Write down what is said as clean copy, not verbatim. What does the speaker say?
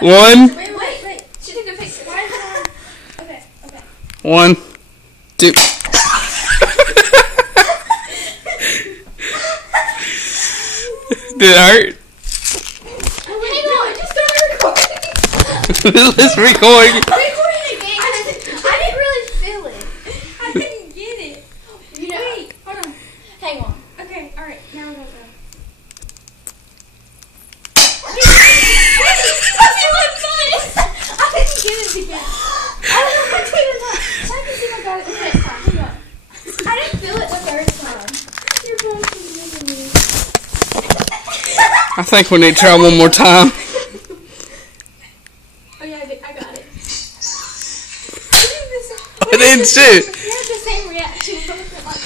1. Wait. She took a picture. Why is it on? Okay. 1, 2. Did it hurt? Hang on, just start recording. Let's record. Recording again. I didn't really feel it. I didn't get it. Wait, hold on. Hang on. Okay, alright, now we go. I didn't get it again. I don't know if I did it or not. So I can see if I got it the next time. Hang on. I didn't feel it the third time. You're both using me. I think we need to try one more time. Oh yeah, I got it. I didn't shoot.